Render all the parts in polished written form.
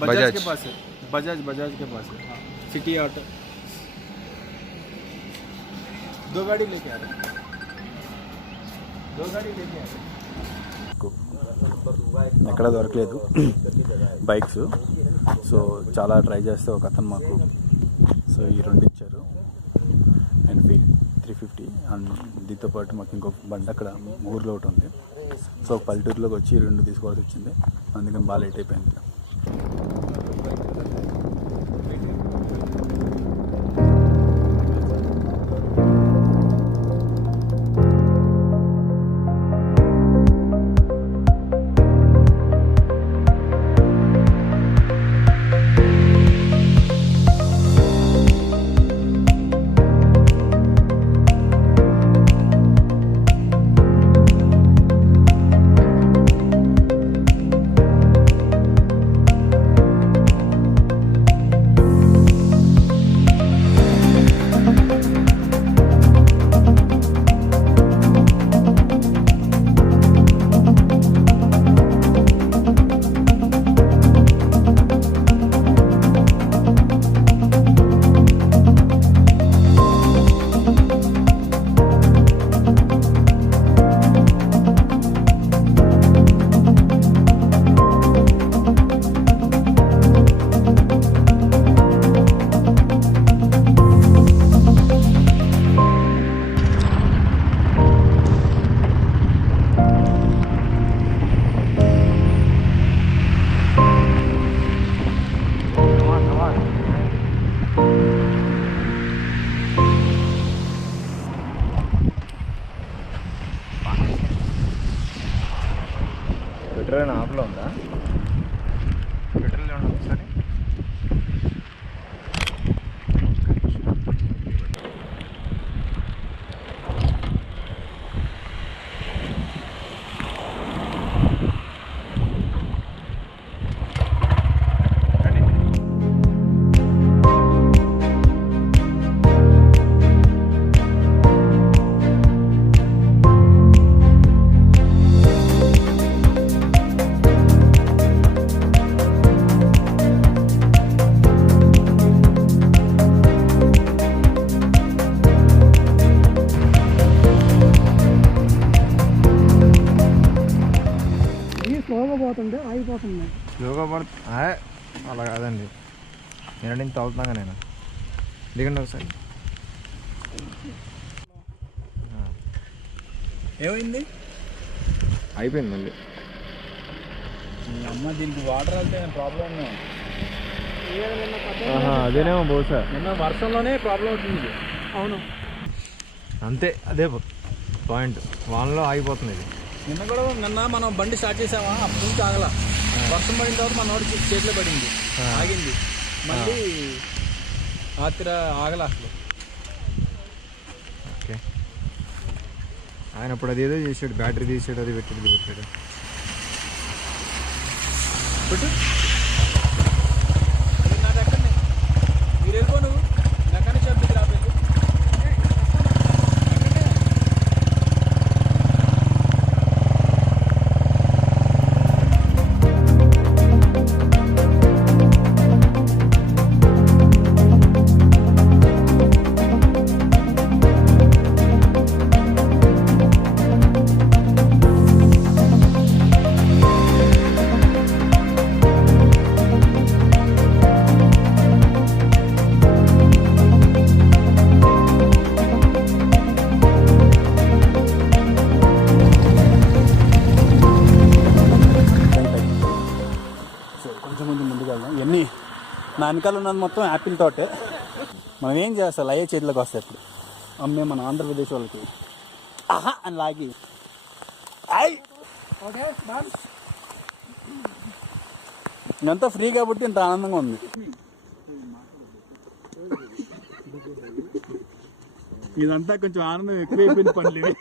बजाज के पास है, बजाज के पास है। हाँ, सिटी ऑटो 2 गाड़ी लेके आ रहे, 2 गाड़ी लेके आ रहे। ఎక్కడ దొరకలేదు బైక్స్. సో చాలా ట్రై చేస్తే ఒక అతను మాకు సో ఈ 2 ఇచ్చారు. ఎన్ఫీల్డ్ 350 అండ్ దీంతో పాటు మాకు ఇంకో బండి అక్కడ ఊర్లో ఒకటి ఉంది. సో పల్లెటూరులోకి వచ్చి 2 తీసుకోవాల్సి వచ్చింది. అందుకని బాగా లేట్ అయిపోయింది. పెట్రోల్ ఆఫ్లో ఉందా? పెట్రోల్ ఏమన్నా ఒకసారి స్లోగా పడుతుంది. అలా కాదండి, నేను నుంచి తగులుతున్నాగా నేను. దిగండి ఒకసారి. ఏమైంది? అయిపోయింది మళ్ళీ. అమ్మ దీనికి వాటర్ వెళ్తే ప్రాబ్లం ఉన్నాయి. అదేనేమో బహుశా నిన్న వర్షంలోనే ప్రాబ్లం అవుతుంది. అవును అంతే, అదే పాయింట్. వానలో ఆగిపోతుంది ఇది. నిన్న మనం బండి స్టార్ట్ చేసామా, అప్పుడు నుంచి ఆగల. వర్షం పడిన తర్వాత మన వాడికి చేతిలో పడింది, ఆగింది. మళ్ళీ రాత్రి ఆగల అసలు. ఓకే, ఆయన అప్పుడు అది ఏదో చేసాడు, బ్యాటరీ తీసాడు, అది పెట్టాడు పెట్టు నాది ఎక్కడనే మీరు వెళ్ళిపో, నువ్వు ఎక్కడి నుంచి పంపించి రాబోయే. నా వెనకాల ఉన్నది మొత్తం యాపిల్ తోటే. మనం ఏం చేస్తాం, అయ్యే చేతిలోకి వస్తాయి. ఇప్పుడు అమ్మే మన ఆంధ్రప్రదేశ్ వాళ్ళకి ఆహా అని లాగి ఇదంతా ఫ్రీ కాబట్టి ఇంత ఆనందంగా ఉంది. ఇదంతా కొంచెం ఆనందం ఎక్కువైపోయిన పనులు ఇవి.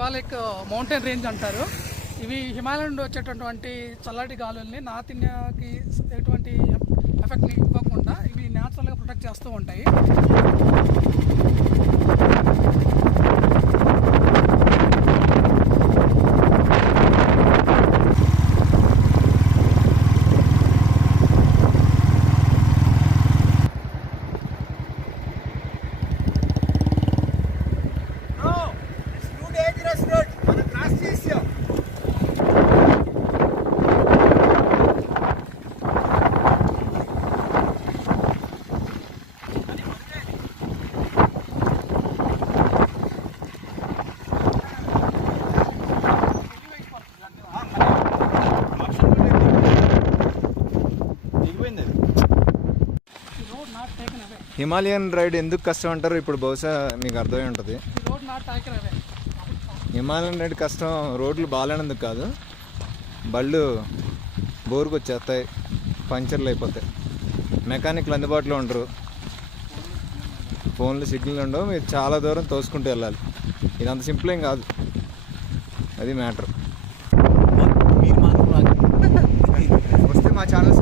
శివాలిక్ మౌంటైన్ రేంజ్ అంటారు. ఇవి హిమాలయ నుండి వచ్చేటటువంటి చల్లటి గాలుల్ని నార్త్ ఇండియాకి ఎటువంటి ఎఫెక్ట్ని ఇవ్వకుండా ఇవి న్యాచురల్గా ప్రొటెక్ట్ చేస్తూ ఉంటాయి. హిమాలయన్ రైడ్ ఎందుకు కష్టం అంటారు? ఇప్పుడు బహుశా మీకు అర్థమై ఉంటుంది. హిమాలయన్ రైడ్ కష్టం రోడ్లు బాగాలేనందుకు కాదు, బళ్ళు బోరుకు వచ్చేస్తాయి, పంచర్లు అయిపోతాయి, మెకానిక్లు అందుబాటులో ఉండరు, ఫోన్లు సిగ్నల్ ఉండవు, మీరు చాలా దూరం తోసుకుంటూ వెళ్ళాలి. ఇది అంత సింపుల్ ఏం కాదు, అది మ్యాటర్. మీరు మాత్రం వస్తే మా ఛానల్